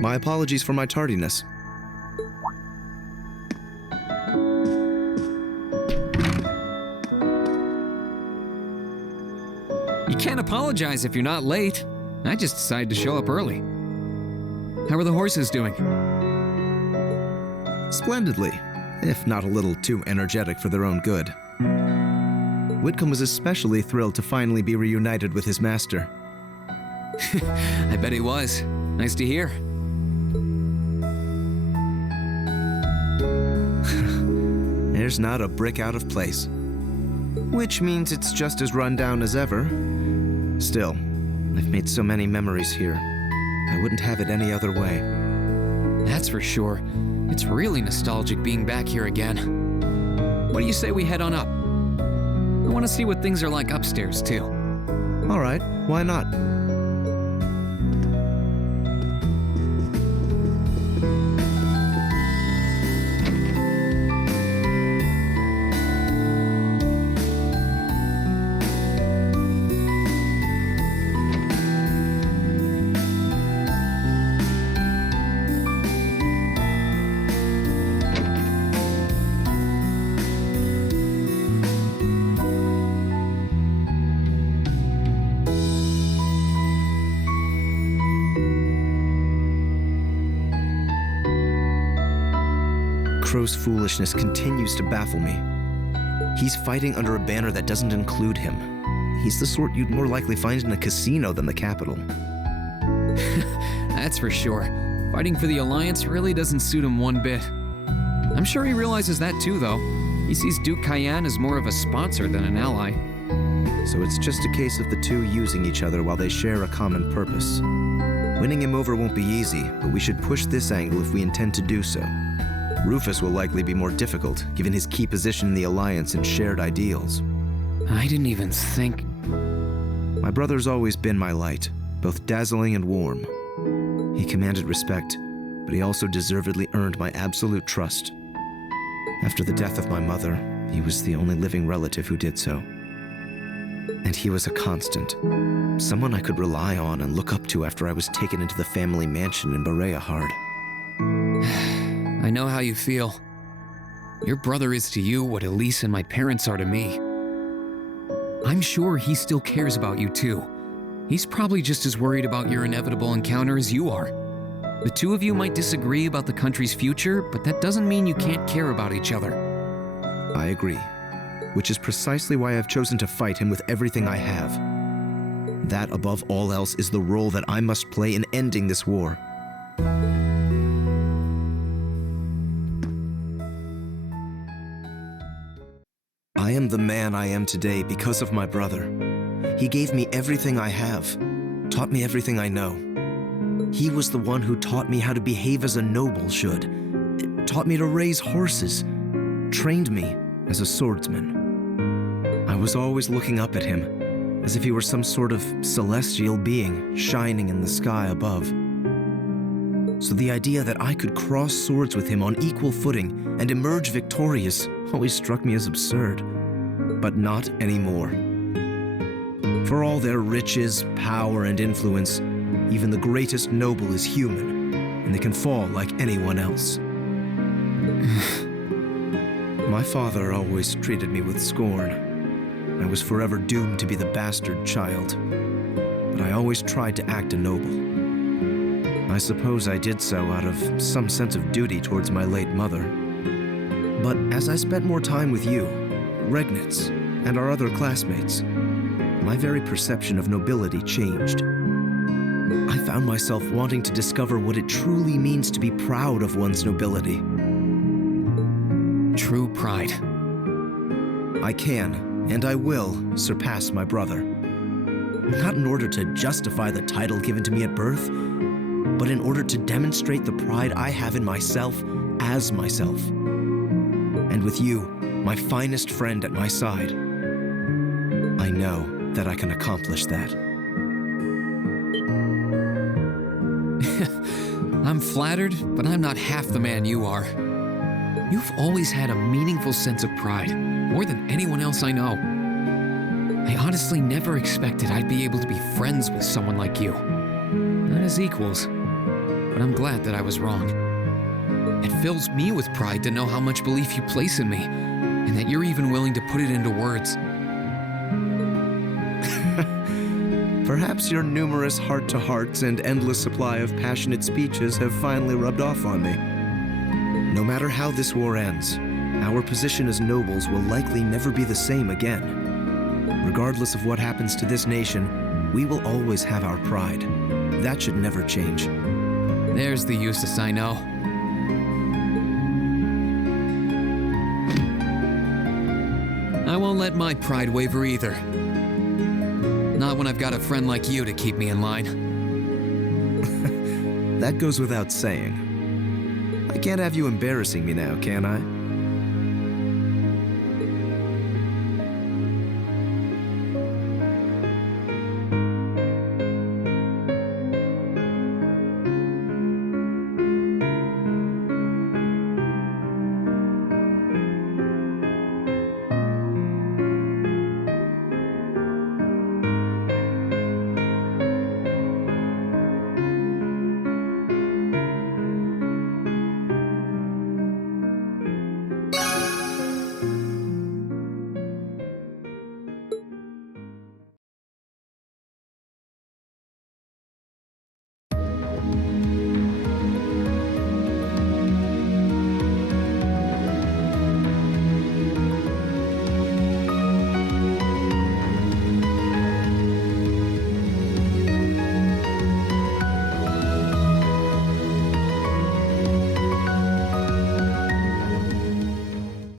My apologies for my tardiness. You can't apologize if you're not late. I just decided to show up early. How are the horses doing? Splendidly, if not a little too energetic for their own good. Whitcomb was especially thrilled to finally be reunited with his master. I bet he was. Nice to hear. There's not a brick out of place. Which means it's just as run down as ever. Still, I've made so many memories here. I wouldn't have it any other way. That's for sure. It's really nostalgic being back here again. What do you say we head on up? I want to see what things are like upstairs, too. All right, why not? Crow's foolishness continues to baffle me. He's fighting under a banner that doesn't include him. He's the sort you'd more likely find in a casino than the capital. That's for sure. Fighting for the Alliance really doesn't suit him one bit. I'm sure he realizes that too, though. He sees Duke Cayenne as more of a sponsor than an ally. So it's just a case of the two using each other while they share a common purpose. Winning him over won't be easy, but we should push this angle if we intend to do so. Rufus will likely be more difficult, given his key position in the Alliance and shared ideals. I didn't even think... My brother's always been my light, both dazzling and warm. He commanded respect, but he also deservedly earned my absolute trust. After the death of my mother, he was the only living relative who did so. And he was a constant, someone I could rely on and look up to after I was taken into the family mansion in Bereahard. I know how you feel. Your brother is to you what Elise and my parents are to me. I'm sure he still cares about you too. He's probably just as worried about your inevitable encounter as you are. The two of you might disagree about the country's future, but that doesn't mean you can't care about each other. I agree, which is precisely why I've chosen to fight him with everything I have. That, above all else, is the role that I must play in ending this war. I am the man I am today because of my brother. He gave me everything I have, taught me everything I know. He was the one who taught me how to behave as a noble should, taught me to raise horses, trained me as a swordsman. I was always looking up at him, as if he were some sort of celestial being shining in the sky above. So the idea that I could cross swords with him on equal footing and emerge victorious always struck me as absurd. But not anymore. For all their riches, power, and influence, even the greatest noble is human, and they can fall like anyone else. My father always treated me with scorn. I was forever doomed to be the bastard child, but I always tried to act a noble. I suppose I did so out of some sense of duty towards my late mother. But as I spent more time with you, Regnitz, and our other classmates, my very perception of nobility changed. I found myself wanting to discover what it truly means to be proud of one's nobility. True pride. I can, and I will, surpass my brother. Not in order to justify the title given to me at birth, but in order to demonstrate the pride I have in myself as myself. And with you, my finest friend at my side, I know that I can accomplish that. I'm flattered, but I'm not half the man you are. You've always had a meaningful sense of pride, more than anyone else I know. I honestly never expected I'd be able to be friends with someone like you. Not as equals, but I'm glad that I was wrong. It fills me with pride to know how much belief you place in me, and that you're even willing to put it into words. Perhaps your numerous heart-to-hearts and endless supply of passionate speeches have finally rubbed off on me. No matter how this war ends, our position as nobles will likely never be the same again. Regardless of what happens to this nation, we will always have our pride. That should never change. There's the Jusis I know. I won't let my pride waver either. Not when I've got a friend like you to keep me in line. That goes without saying. I can't have you embarrassing me now, can I?